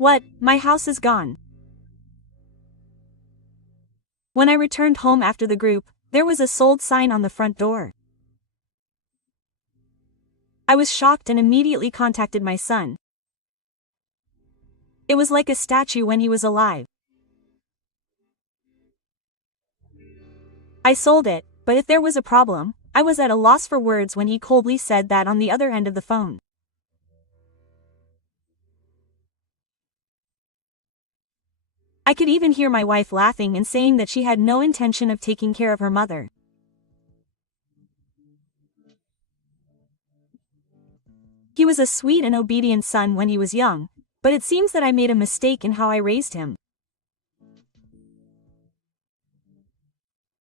What? My house is gone. When I returned home after the group, there was a sold sign on the front door. I was shocked and immediately contacted my son. It was like a statue when he was alive. I sold it, but if there was a problem, I was at a loss for words when he coldly said that on the other end of the phone. I could even hear my wife laughing and saying that she had no intention of taking care of her mother. He was a sweet and obedient son when he was young, but it seems that I made a mistake in how I raised him.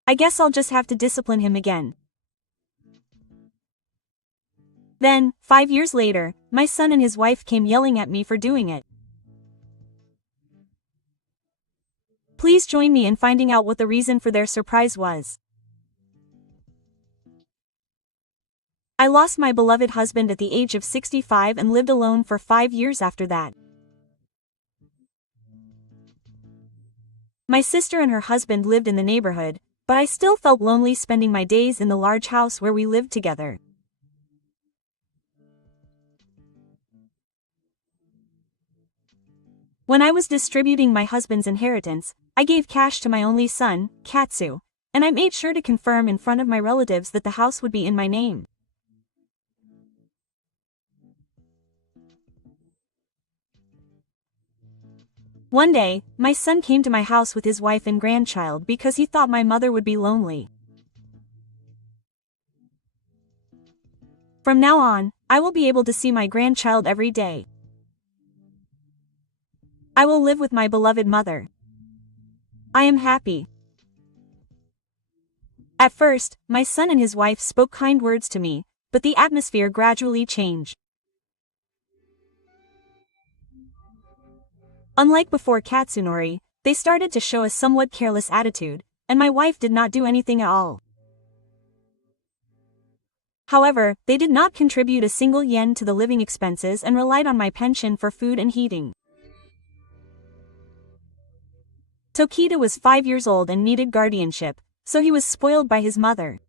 I guess I'll just have to discipline him again. Then, 5 years later, my son and his wife came yelling at me for doing it. Please join me in finding out what the reason for their surprise was. I lost my beloved husband at the age of 65 and lived alone for 5 years after that. My sister and her husband lived in the neighborhood, but I still felt lonely spending my days in the large house where we lived together. When I was distributing my husband's inheritance, I gave cash to my only son, Katsu, and I made sure to confirm in front of my relatives that the house would be in my name. One day, my son came to my house with his wife and grandchild because he thought my mother would be lonely. From now on, I will be able to see my grandchild every day. I will live with my beloved mother. I am happy. At first, my son and his wife spoke kind words to me, but the atmosphere gradually changed. Unlike before Katsunori, they started to show a somewhat careless attitude, and my wife did not do anything at all. However, they did not contribute a single yen to the living expenses and relied on my pension for food and heating. Tokita was 5 years old and needed guardianship, so he was spoiled by his mother.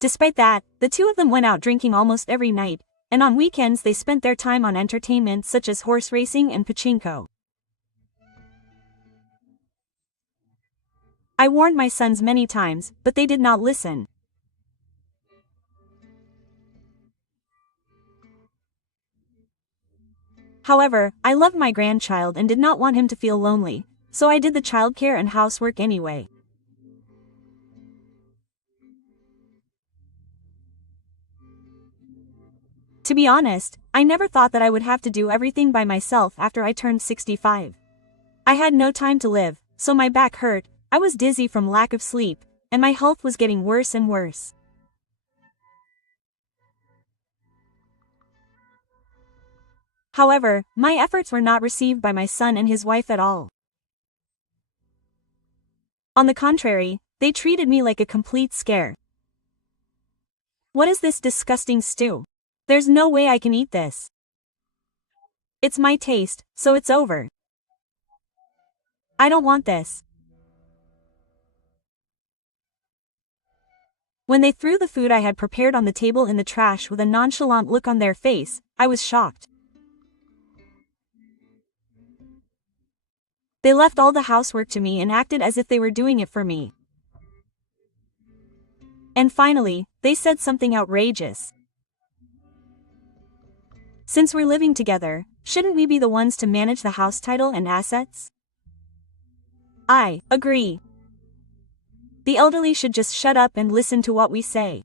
Despite that, the two of them went out drinking almost every night, and on weekends they spent their time on entertainment such as horse racing and pachinko. I warned my sons many times, but they did not listen. However, I loved my grandchild and did not want him to feel lonely, so I did the childcare and housework anyway. To be honest, I never thought that I would have to do everything by myself after I turned 65. I had no time to live, so my back hurt, I was dizzy from lack of sleep, and my health was getting worse and worse. However, my efforts were not received by my son and his wife at all. On the contrary, they treated me like a complete scare. What is this disgusting stew? There's no way I can eat this. It's my taste, so it's over. I don't want this. When they threw the food I had prepared on the table in the trash with a nonchalant look on their face, I was shocked. They left all the housework to me and acted as if they were doing it for me. And finally, they said something outrageous. Since we're living together, shouldn't we be the ones to manage the house title and assets? I agree. The elderly should just shut up and listen to what we say.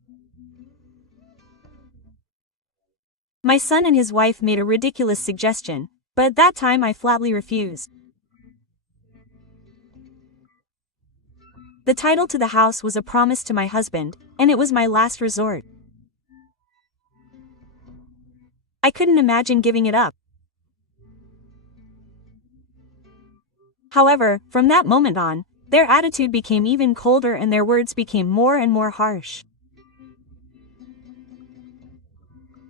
My son and his wife made a ridiculous suggestion, but at that time I flatly refused. The title to the house was a promise to my husband, and it was my last resort. I couldn't imagine giving it up. However, from that moment on, their attitude became even colder and their words became more and more harsh.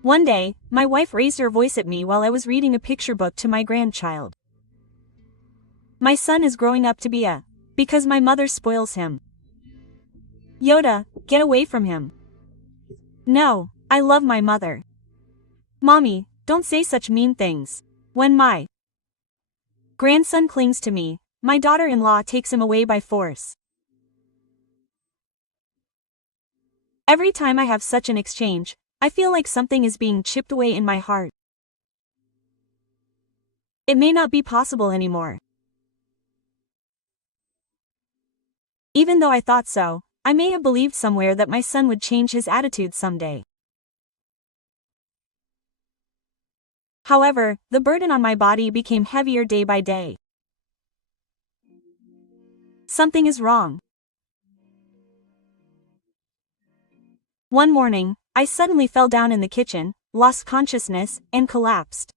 One day, my wife raised her voice at me while I was reading a picture book to my grandchild. My son is growing up to be a, because my mother spoils him. Yoda, get away from him. No, I love my mother. Mommy, don't say such mean things. When my grandson clings to me, my daughter-in-law takes him away by force. Every time I have such an exchange, I feel like something is being chipped away in my heart. It may not be possible anymore. Even though I thought so, I may have believed somewhere that my son would change his attitude someday. However, the burden on my body became heavier day by day. Something is wrong. One morning, I suddenly fell down in the kitchen, lost consciousness, and collapsed.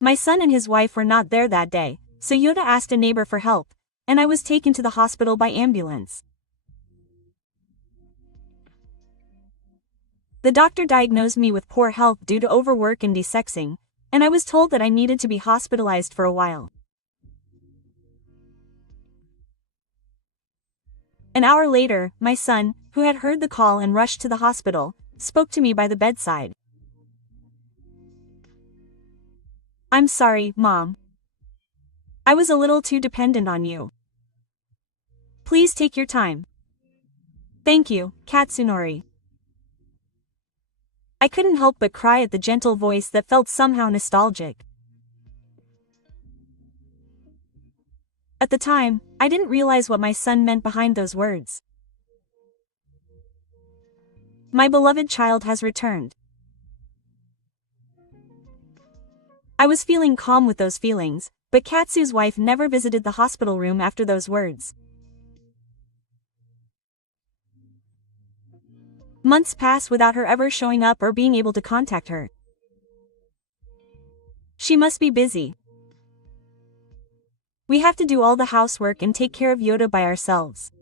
My son and his wife were not there that day, so Yoda asked a neighbor for help, and I was taken to the hospital by ambulance. The doctor diagnosed me with poor health due to overwork and desexing, and I was told that I needed to be hospitalized for a while. An hour later, my son, who had heard the call and rushed to the hospital, spoke to me by the bedside. I'm sorry, Mom. I was a little too dependent on you. Please take your time. Thank you, Katsunori. I couldn't help but cry at the gentle voice that felt somehow nostalgic. At the time, I didn't realize what my son meant behind those words. My beloved child has returned. I was feeling calm with those feelings, but Katsu's wife never visited the hospital room after those words. Months passed without her ever showing up or being able to contact her. She must be busy. We have to do all the housework and take care of Yoda by ourselves.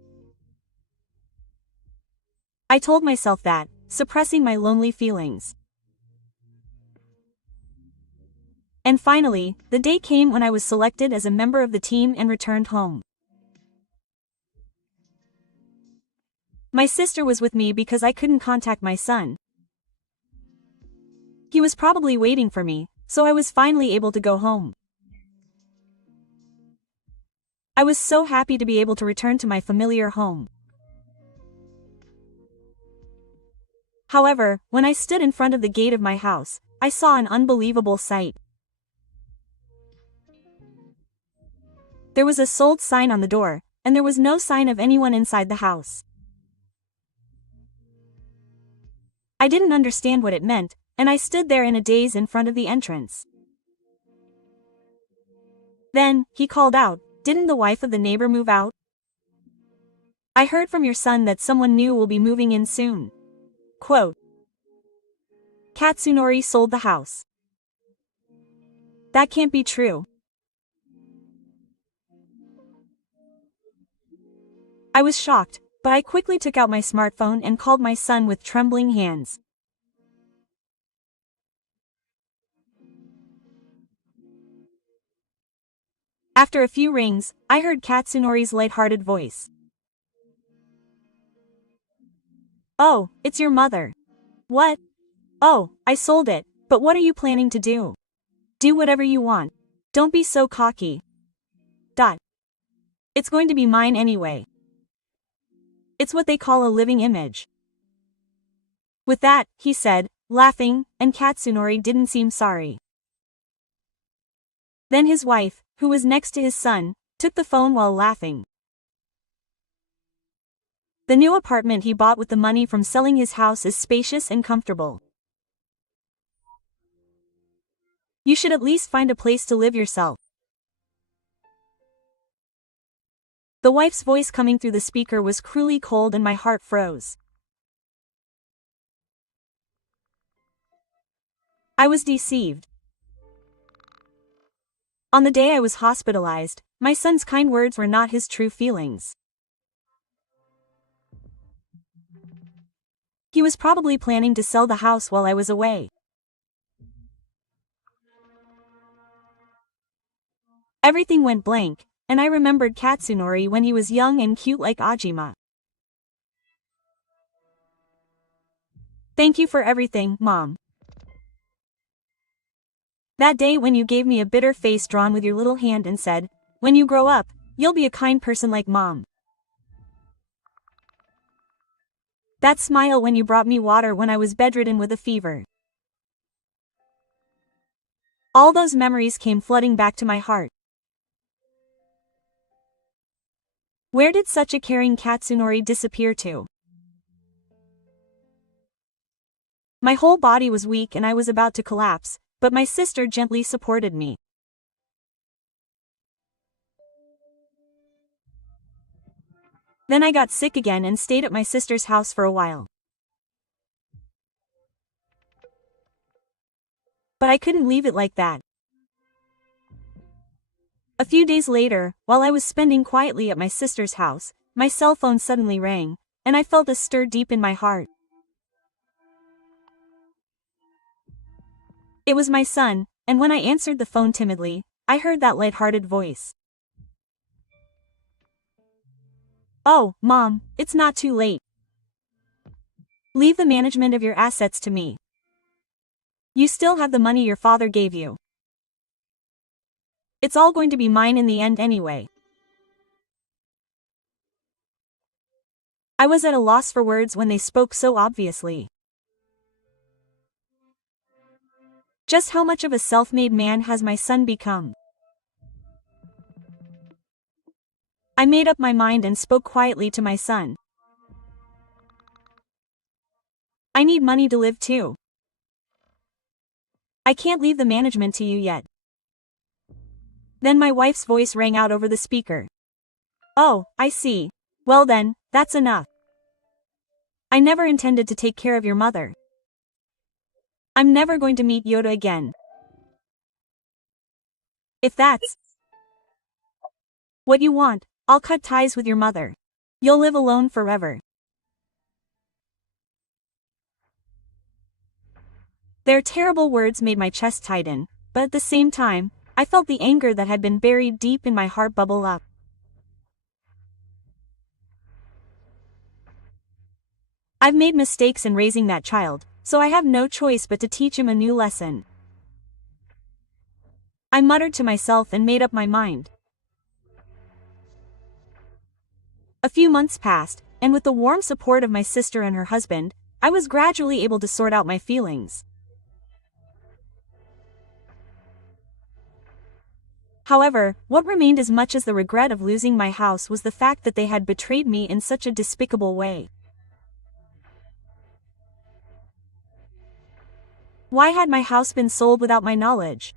I told myself that, suppressing my lonely feelings. And finally, the day came when I was selected as a member of the team and returned home. My sister was with me because I couldn't contact my son. He was probably waiting for me, so I was finally able to go home. I was so happy to be able to return to my familiar home. However, when I stood in front of the gate of my house, I saw an unbelievable sight. There was a sold sign on the door, and there was no sign of anyone inside the house. I didn't understand what it meant, and I stood there in a daze in front of the entrance. Then, he called out, "Didn't the wife of the neighbor move out? I heard from your son that someone new will be moving in soon." Quote. Katsunori sold the house. That can't be true. I was shocked, but I quickly took out my smartphone and called my son with trembling hands. After a few rings, I heard Katsunori's light-hearted voice. "Oh, it's your mother. What? Oh, I sold it, but what are you planning to do? Do whatever you want. Don't be so cocky. It's going to be mine anyway. It's what they call a living image." With that, he said, laughing, and Katsunori didn't seem sorry. Then his wife, who was next to his son, took the phone while laughing. The new apartment he bought with the money from selling his house is spacious and comfortable. You should at least find a place to live yourself. The wife's voice coming through the speaker was cruelly cold and my heart froze. I was deceived. On the day I was hospitalized, my son's kind words were not his true feelings. He was probably planning to sell the house while I was away. Everything went blank, and I remembered Katsunori when he was young and cute like Ajima. Thank you for everything, Mom. That day when you gave me a bitter face drawn with your little hand and said, "When you grow up, you'll be a kind person like Mom." That smile when you brought me water when I was bedridden with a fever. All those memories came flooding back to my heart. Where did such a caring Katsunori disappear to? My whole body was weak and I was about to collapse, but my sister gently supported me. Then I got sick again and stayed at my sister's house for a while. But I couldn't leave it like that. A few days later, while I was spending quietly at my sister's house, my cell phone suddenly rang, and I felt a stir deep in my heart. It was my son, and when I answered the phone timidly, I heard that light-hearted voice. "Oh, Mom, it's not too late. Leave the management of your assets to me. You still have the money your father gave you. It's all going to be mine in the end anyway." I was at a loss for words when they spoke so obviously. Just how much of a self-made man has my son become? I made up my mind and spoke quietly to my son. "I need money to live too. I can't leave the management to you yet." Then my wife's voice rang out over the speaker. "Oh, I see. Well then, that's enough. I never intended to take care of your mother. I'm never going to meet Yoda again. If that's what you want, I'll cut ties with your mother. You'll live alone forever." Their terrible words made my chest tighten, but at the same time, I felt the anger that had been buried deep in my heart bubble up. I've made mistakes in raising that child, so I have no choice but to teach him a new lesson. I muttered to myself and made up my mind. A few months passed, and with the warm support of my sister and her husband, I was gradually able to sort out my feelings. However, what remained as much as the regret of losing my house was the fact that they had betrayed me in such a despicable way. Why had my house been sold without my knowledge?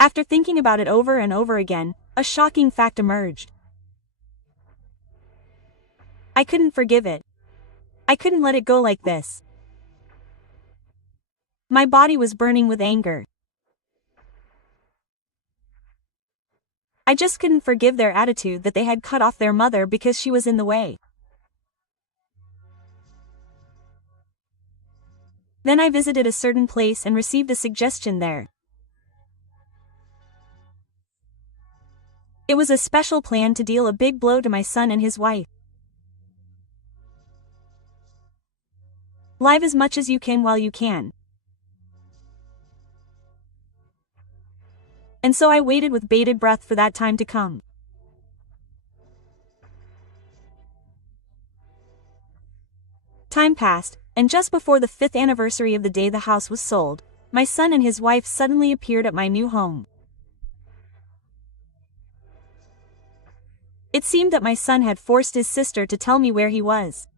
After thinking about it over and over again, a shocking fact emerged. I couldn't forgive it. I couldn't let it go like this. My body was burning with anger. I just couldn't forgive their attitude that they had cut off their mother because she was in the way. Then I visited a certain place and received a suggestion there. It was a special plan to deal a big blow to my son and his wife. Live as much as you can while you can. And so I waited with bated breath for that time to come. Time passed, and just before the 5th anniversary of the day the house was sold, my son and his wife suddenly appeared at my new home. It seemed that my son had forced his sister to tell me where he was.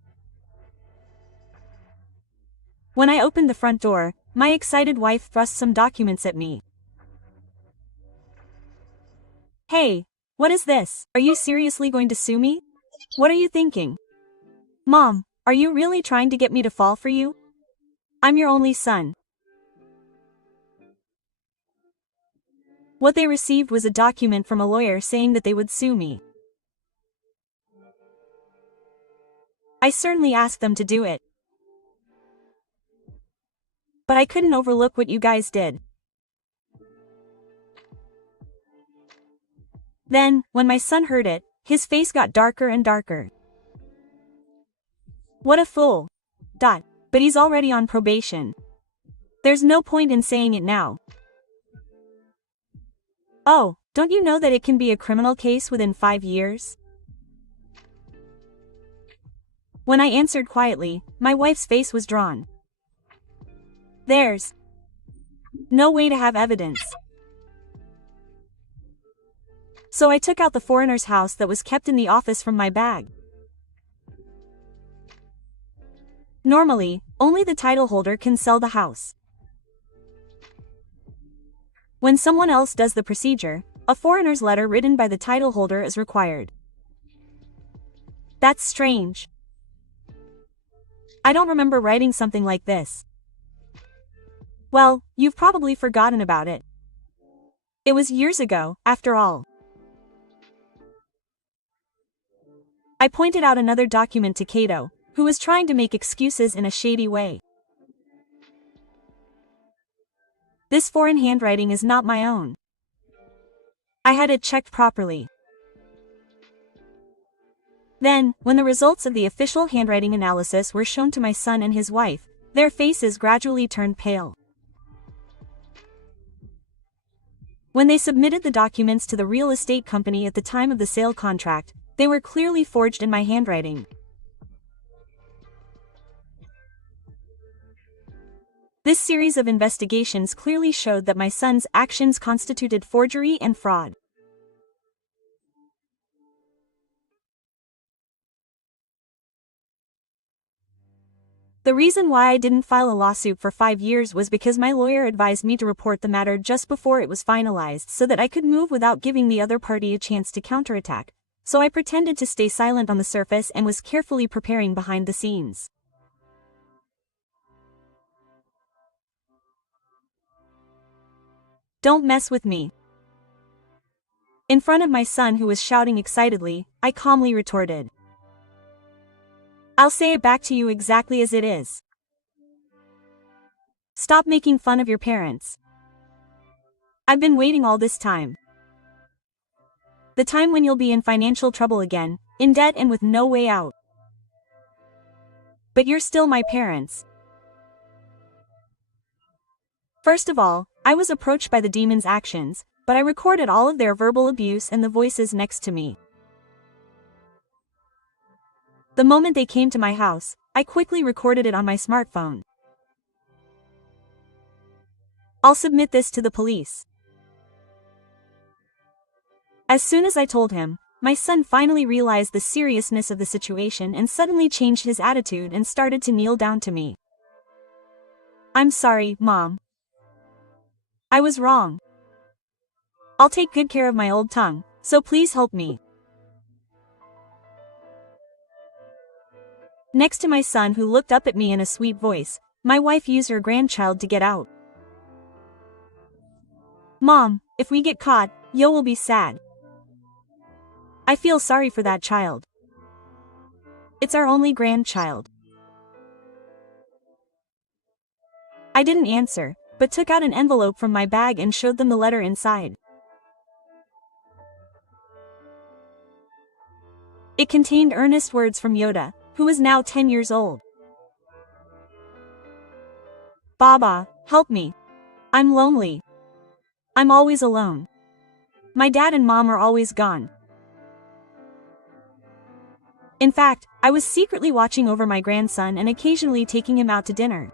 When I opened the front door, my excited wife thrust some documents at me. "Hey, what is this? Are you seriously going to sue me? What are you thinking? Mom, are you really trying to get me to fall for you? I'm your only son." What they received was a document from a lawyer saying that they would sue me. I certainly asked them to do it. But I couldn't overlook what you guys did. Then, when my son heard it, his face got darker and darker. What a fool. But he's already on probation. There's no point in saying it now. Oh, don't you know that it can be a criminal case within 5 years? When I answered quietly, my wife's face was drawn. There's no way to have evidence. So I took out the foreigner's house that was kept in the office from my bag. Normally, only the title holder can sell the house. When someone else does the procedure, a foreigner's letter written by the title holder is required. That's strange. I don't remember writing something like this. Well, you've probably forgotten about it. It was years ago, after all. I pointed out another document to Cato, who was trying to make excuses in a shady way. This foreign handwriting is not my own. I had it checked properly. Then, when the results of the official handwriting analysis were shown to my son and his wife, their faces gradually turned pale. When they submitted the documents to the real estate company at the time of the sale contract, they were clearly forged in my handwriting. This series of investigations clearly showed that my son's actions constituted forgery and fraud. The reason why I didn't file a lawsuit for 5 years was because my lawyer advised me to report the matter just before it was finalized so that I could move without giving the other party a chance to counterattack, so I pretended to stay silent on the surface and was carefully preparing behind the scenes. Don't mess with me. In front of my son who was shouting excitedly, I calmly retorted. I'll say it back to you exactly as it is. Stop making fun of your parents. I've been waiting all this time. The time when you'll be in financial trouble again, in debt and with no way out. But you're still my parents. First of all, I was approached by the demon's actions, but I recorded all of their verbal abuse and the voices next to me. The moment they came to my house, I quickly recorded it on my smartphone. I'll submit this to the police. As soon as I told him, my son finally realized the seriousness of the situation and suddenly changed his attitude and started to kneel down to me. I'm sorry, Mom. I was wrong. I'll take good care of my old tongue, so please help me. Next to my son who looked up at me in a sweet voice, my wife used her grandchild to get out. Mom, if we get caught, Yo will be sad. I feel sorry for that child. It's our only grandchild. I didn't answer, but took out an envelope from my bag and showed them the letter inside. It contained earnest words from Yoda, who was now 10 years old. Baba, help me. I'm lonely. I'm always alone. My dad and mom are always gone. In fact, I was secretly watching over my grandson and occasionally taking him out to dinner.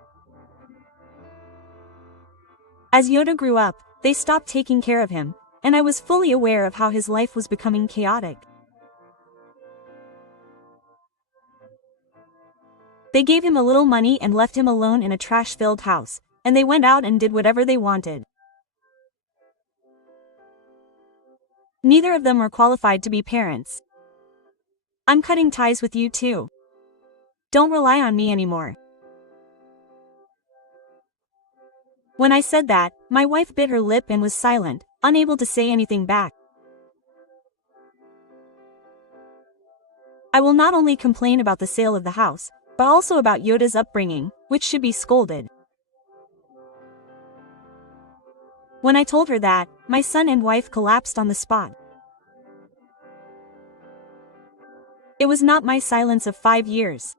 As Yoda grew up, they stopped taking care of him, and I was fully aware of how his life was becoming chaotic. They gave him a little money and left him alone in a trash-filled house, and they went out and did whatever they wanted. Neither of them were qualified to be parents. I'm cutting ties with you too. Don't rely on me anymore. When I said that, my wife bit her lip and was silent, unable to say anything back. I will not only complain about the sale of the house, but also about Yoda's upbringing, which should be scolded. When I told her that, my son and wife collapsed on the spot. It was not my silence of 5 years.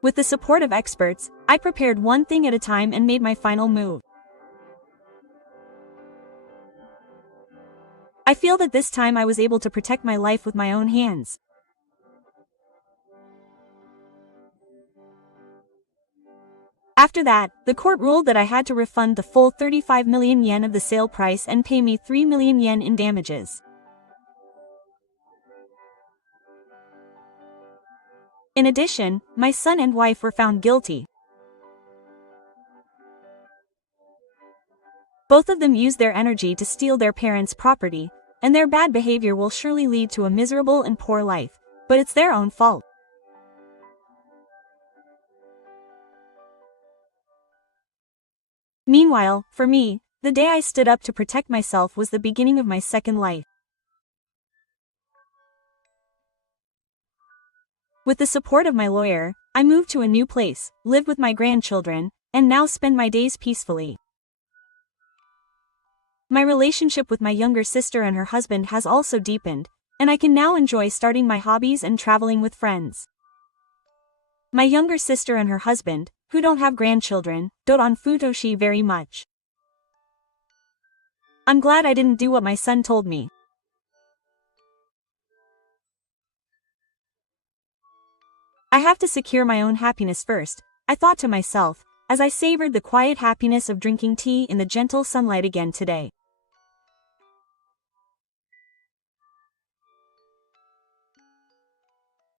With the support of experts, I prepared one thing at a time and made my final move. I feel that this time I was able to protect my life with my own hands. After that, the court ruled that I had to refund the full 35 million yen of the sale price and pay me 3 million yen in damages. In addition, my son and wife were found guilty. Both of them used their energy to steal their parents' property, and their bad behavior will surely lead to a miserable and poor life, but it's their own fault. Meanwhile, for me, the day I stood up to protect myself was the beginning of my second life. With the support of my lawyer, I moved to a new place, lived with my grandchildren, and now spend my days peacefully. My relationship with my younger sister and her husband has also deepened, and I can now enjoy starting my hobbies and traveling with friends. My younger sister and her husband, who don't have grandchildren, dote on Futoshi very much. I'm glad I didn't do what my son told me. I have to secure my own happiness first, I thought to myself, as I savored the quiet happiness of drinking tea in the gentle sunlight again today.